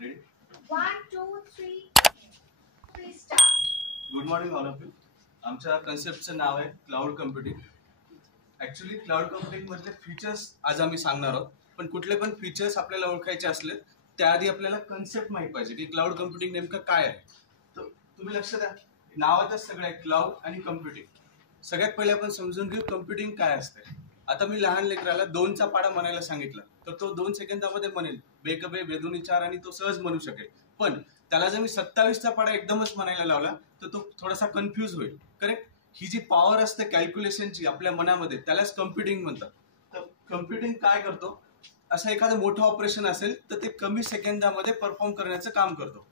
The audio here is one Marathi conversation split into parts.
Ready? 1, 2, 3, please start. Good morning all of you. आमच्या कन्सेप्टचं नाव आहे cloud computing. Actually cloud computing मधले फीचर्स आज आम्ही सांगणार आहोत. पण कुठले पण फीचर्स आपल्याला ओळखायचे असले त्याआधी आपल्याला कन्सेप्ट माहित पाहिजे की क्लाउड कम्प्युटिंग नेमकं काय आहे. तर तुम्ही लक्ष द्या, नावातच सगळं आहे क्लाउड आणि कम्प्युटिंग. सगळ्यात पहिले आपण समजून घेऊ कम्प्युटिंग काय असते. आता मी लहान लेकराला 2चा पाडा म्हणायला सांगितलं तर तो 2 सेकंदामध्ये म्हणेल, बेकबे बेदुनी 4 आणि तो सहज म्हणू शकेल. पण त्याला जर मी 27चा पाडा एकदमच म्हणायला लावला तर तो थोडासा कन्फ्यूज होईल. करेक्ट? ही जी पॉवर असते कॅल्क्युलेशनची आपल्या मनामध्ये त्यालाच कम्प्युटिंग म्हणतात. तर कम्प्युटिंग काय करतो, असं एखादं मोठं ऑपरेशन असेल तर ते कमी सेकंदामध्ये परफॉर्म करण्याचं काम करतो.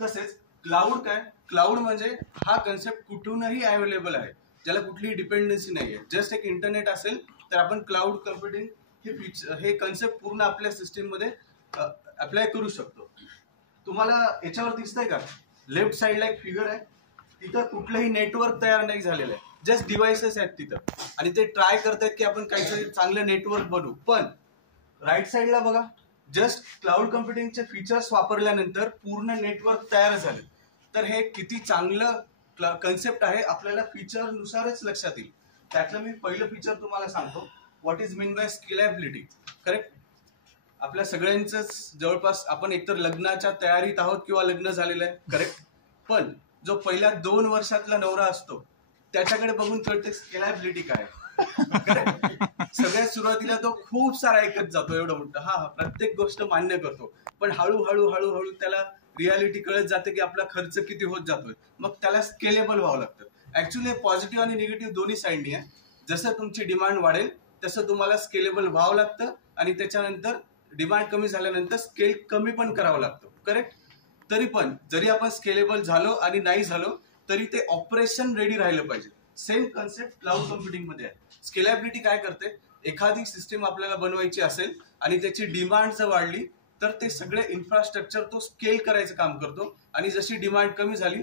तसेच क्लाउड काय, क्लाउड म्हणजे हा कन्सेप्ट कुठूनही अवेलेबल आहे, ज्याला कुठलीही डिपेंडन्सी नाही आहे. जस्ट एक इंटरनेट असेल तर आपण क्लाउड कम्प्युटिंग हे कन्सेप्ट पूर्ण आपल्या सिस्टीम मध्ये अप्लाय करू शकतो. तुम्हाला याच्यावर दिसतंय का, लेफ्ट साइडला एक फिगर आहे, तिथं कुठलंही नेटवर्क तयार नाही झालेलं आहे, जस्ट डिव्हाइसेस आहेत तिथं. आणि ते ट्राय करतायत की आपण काहीतरी चांगलं नेटवर्क बनवू. पण राईट साइडला बघा, जस्ट क्लाउड कम्प्युटिंगचे फीचर्स वापरल्यानंतर पूर्ण नेटवर्क तयार झाले. तर हे किती चांगलं कन्सेप्ट आहे आपल्याला फीचर नुसारच लक्षात येईल. त्यातलं मी पहिलं फीचर तुम्हाला सांगतो, what is mean by scalability. Correct? आपल्या सगळ्यांचंच जवळपास आपण एकतर लग्नाच्या तयारीत आहोत किंवा लग्न झालेलं आहे. करेक्ट? पण जो पहिल्या 2 वर्षातला नवरा असतो त्याच्याकडे बघून कळते स्केलेबिलिटी काय. सगळ्यात सुरुवातीला तो खूप सारा ऐकत जातो, एवढं मोठं हा प्रत्येक गोष्ट मान्य करतो. पण हळूहळू हळूहळू त्याला रियालिटी कळत जाते की आपला खर्च किती होत जातोय. मग त्याला स्केलेबल व्हावं लागतं. ऍक्च्युली पॉझिटिव्ह आणि निगेटिव्ह दोन्ही साईडनी आहे. जसं तुमची डिमांड वाढेल तसं तुम्हाला स्केलेबल व्हावं लागतं आणि त्याच्यानंतर डिमांड कमी झाल्यानंतर स्केल कमी पण करावं लागतं. करेक्ट? तरी पण जरी आपण स्केलेबल झालो आणि नाही झालो तरी ते ऑपरेशन रेडी राहिलं पाहिजे. सेम कन्सेप्ट क्लाउड कम्प्युटिंग मध्ये आहे. स्केलेबिलिटी काय करते, एखादी सिस्टीम आपल्याला बनवायची असेल आणि त्याची डिमांड जर वाढली तर ते सगळे इन्फ्रास्ट्रक्चर तो स्केल करायचं काम करतो. आणि जशी डिमांड कमी झाली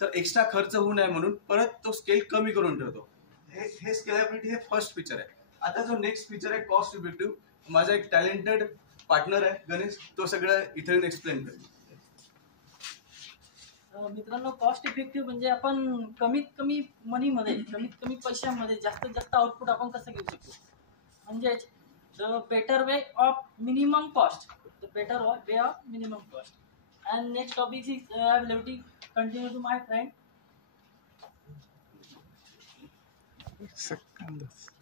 तर एक्स्ट्रा खर्च होऊ नये म्हणून परत तो स्केल कमी करून ठेवतो. हे स्केलेबिलिटी हे फर्स्ट फीचर आहे. आता जो नेक्स्ट फीचर आहे कॉस्ट इफेक्टिव्ह, माझा एक टॅलेंटेड पार्टनर आहे गणेश, तो सगळं इथे एक्सप्लेन करेल. मित्रांनो, कॉस्ट इफेक्टिव्ह म्हणजे आपण कमीत कमी मनीमध्ये, कमीत कमी पैशामध्ये जास्तीत जास्त आउटपुट आपण कसं घेऊ शकतो. म्हणजेच the better way of minimum cost, the better way of minimum cost. And next topic is availability. Continue to my friend.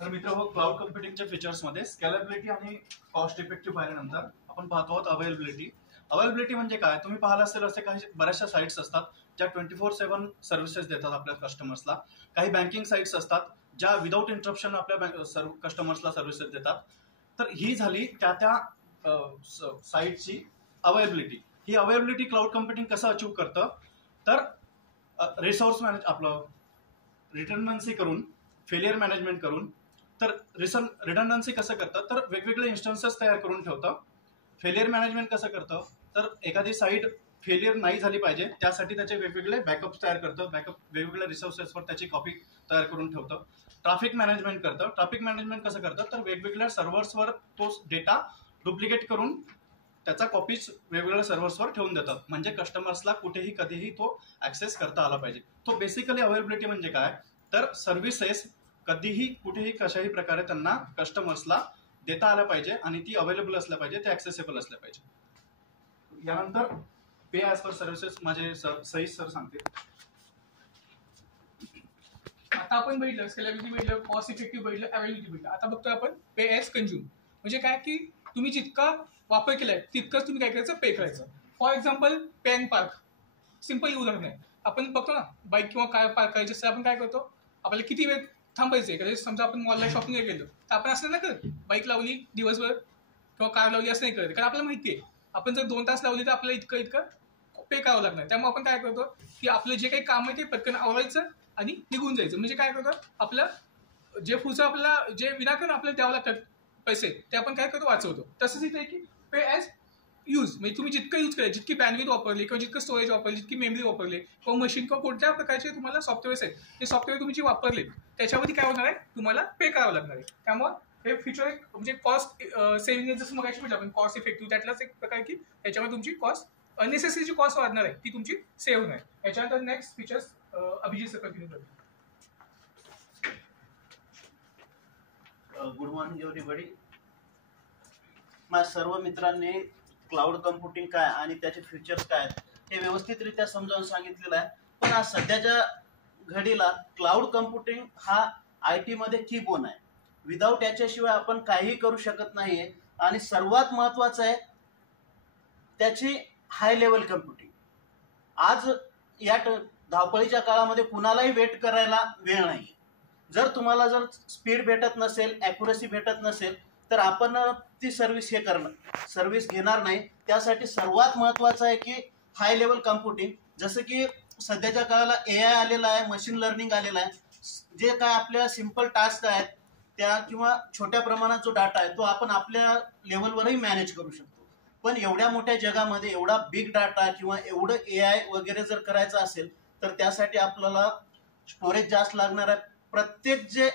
तर मित्र हो, क्लाउड कम्प्युटिंगच्या फीचर्स मध्ये स्केलेबिलिटी आणि कॉस्ट इफेक्टिव्ह पाहिल्यानंतर आपण पाहतो आहोत अवेलेबिलिटी. अवेलेबिलिटी म्हणजे काय, तुम्ही पाहिलं असेल असे काही बऱ्याचशा साईट्स असतात ज्या 24/7 सर्व्हिसेस देतात आपल्या कस्टमर्सला. काही बँकिंग साईट्स असतात ज्या विदाऊट इंटरप्शन आपल्या कस्टमर्सला सर्व्हिसेस देतात. तर ही झाली त्या साईटची अवेलेबिलिटी. ही अवेलेबिलिटी क्लाउड कम्प्युटिंग कसं अचीव्ह करतं, तर रिसोर्स मॅनेज आपलं रिडंडन्सी करून, फेलियर मॅनेजमेंट करून. तर रिडंडन्सी कसं करतं, तर वेगवेगळे इन्स्टन्सेस तयार करून ठेवतं. फेलियर मॅनेजमेंट कसं करतं, तर एखादी साईट फेलियर नाही झाली पाहिजे त्यासाठी त्याचे वेगवेगळे बॅकअप्स तयार करतं. वेगवेगळ्या रिसोर्सेसवर त्याची कॉपी तयार करून ठेवतं. ट्रॅफिक मॅनेजमेंट करतं. ट्रॅफिक मॅनेजमेंट कसं करतं, तर वेगवेगळ्या सर्व्हर्सवर तो डेटा डुप्लिकेट करून त्याचा कॉपीज वेगवेगळ्या सर्व्हर्सवर ठेवून देतात. म्हणजे कस्टमर्सला कुठेही कधीही तो ऍक्सेस करता आला पाहिजे. तो बेसिकली अवेलेबिलिटी म्हणजे काय, तर सर्व्हिसेस कधीही कुठेही कशाही प्रकारे त्यांना कस्टमर्सला देता आल्या पाहिजे आणि ती अवेलेबल असल्या पाहिजे, ते ऍक्सेसेबल असल्या पाहिजे. यानंतर पे ॲज पर सर्व्हिसेस माझे सई सर सांगतील. आता आपण बघितलं स्केलेबिलिटी बघितलं, कॉस्ट इफेक्टिव्ह बघितलं, अवेलेबिलिटी बघितलं. आता बघतोय आपण पे ॲज कंझ्युम. म्हणजे काय की तुम्ही जितका वापर केलाय तितकंच तुम्ही काय करायचं, पे करायचं. For example pay and park, simple उदाहरण आहे. आपण बघतो ना बाईक किंवा कार पार्क करायची असं आपण काय करतो, आपल्याला किती वेळ थांबायचं आहे. समजा आपण मॉलला शॉपिंग गेलो तर आपण असं नाही करत, बाईक लावली दिवसभर किंवा कार लावली असं नाही करत. कारण आपल्याला माहिती आहे आपण जर 2 तास लावली तर आपल्याला इतकं पे करावं लागणार. त्यामुळे आपण काय करतो की आपलं जे काही काम आहे ते पटकन आवरायचं आणि निघून जायचं. म्हणजे काय करतो, आपलं जे पुढचं आपल्याला जे विनाकारण आपल्याला द्यावं लागतात पैसे ते आपण काय करतो, वाचवतो. तसंच इथे की पे ॲज यूज, म्हणजे तुम्ही जितकं यूज केलं, जितकी बँडविड्थ वापरली किंवा जितकं स्टोरेज वापरली, जितकी मेमरी वापरली किंवा मशीन किंवा कोणत्या प्रकारचे तुम्हाला सॉफ्टवेअर्स आहेत ते सॉफ्टवेअर तुम्ही जे वापरले त्याच्यावरती काय होणार आहे, तुम्हाला पे करावं लागणार आहे. त्यामुळे हे फीचर एक म्हणजे कॉस्ट सेव्हिंग, जसं मग आपण कॉस्ट इफेक्टिव्ह त्यातलाच एक प्रकार की त्याच्यामध्ये तुमची कॉस्ट अननेसेसरी जी कॉस्ट वाढणार आहे ती तुमची सेव्ह होणार. याच्यानंतर next features Abhijit sir continue करतो. Good morning everybody. माझ्या सर्व मित्रांनी क्लाउड कम्प्युटिंग काय आणि त्याचे फीचर्स काय आहेत हे व्यवस्थितरित्या समजावून सांगितलेलं आहे. पण आज सध्याच्या घडीला क्लाउड कम्प्युटिंग हा IT मध्ये कीबोन आहे. विदाऊट याच्याशिवाय आपण काहीही करू शकत नाहीये. आणि सर्वात महत्वाचं आहे त्याची हाय लेवल कम्प्युटिंग. आज या धावपळीच्या काळामध्ये कुणालाही वेट करायला वेळ नाही. जर तुम्हाला जर स्पीड भेटत नसेल, ॲक्युरसी भेटत नसेल तर आपण ती सर्व्हिस घेणार नाही. त्यासाठी सर्वात महत्त्वाचं आहे की हाय लेवल कम्प्युटिंग. जसं की सध्याच्या काळाला AI आलेला आहे, मशीन लर्निंग आलेला आहे. जे काय आपल्या सिम्पल टास्क आहेत त्या किंवा छोट्या प्रमाणात जो डाटा आहे तो आपण आपल्या लेवलवरही मॅनेज करू शकतो. पण एवढ्या मोठ्या जगामध्ये एवढा बिग डाटा किंवा एवढं AI वगैरे जर करायचं असेल तर त्यासाठी आपल्याला स्टोरेज जास्त लागणार आहे. प्रत्येक जे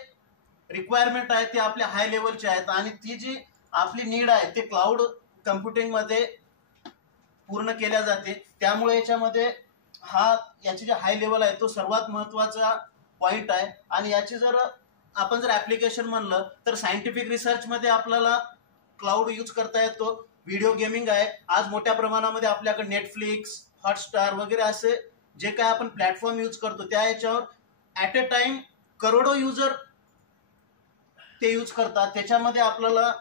रिक्वायरमेंट आहे ते आपल्या हाय लेवलचे आहेत आणि ती जी आपली नीड आहे ते क्लाउड कम्प्युटिंगमध्ये पूर्ण केल्या जाते. त्यामुळे याच्यामध्ये याची जे हाय लेवल आहे तो सर्वात महत्त्वाचा पॉईंट आहे. आणि याची जर आपण जर ॲप्लिकेशन म्हणलं तर सायंटिफिक रिसर्चमध्ये आपल्याला क्लाउड यूज करता येतो. व्हिडिओ गेमिंग आहे. आज मोठ्या प्रमाणामध्ये आपल्याकडे नेटफ्लिक्स, हॉटस्टार वगैरे असे जे काय आपण प्लॅटफॉर्म यूज करतो त्या याच्यावर ॲट अ टाइम करोडो युजर ते यूज करतात. त्याच्यामध्ये आपल्याला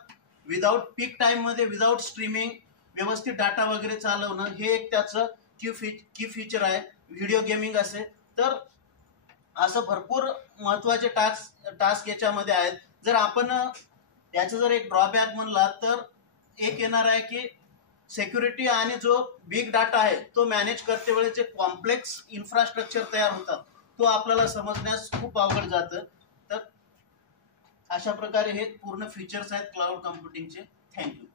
विदाऊट पीक टाईममध्ये विदाऊट स्ट्रीमिंग व्यवस्थित डाटा वगैरे चालवणं हे एक त्याचं की फीचर आहे. व्हिडिओ गेमिंग असेल तर असं भरपूर महत्त्वाचे टास्क याच्यामध्ये आहेत. जर आपण याचं जर एक ड्रॉबॅक म्हणला तर एक येणार आहे की सिक्युरिटी आणि जो बिग डाटा आहे तो मॅनेज करते वेळेस जे कॉम्प्लेक्स इन्फ्रास्ट्रक्चर तयार होतात तो आपल्याला समजण्यास खूप अवघड जातं. तर अशा प्रकारे हे पूर्ण फीचर्स आहेत क्लाउड कम्प्युटिंगचे. थँक्यू.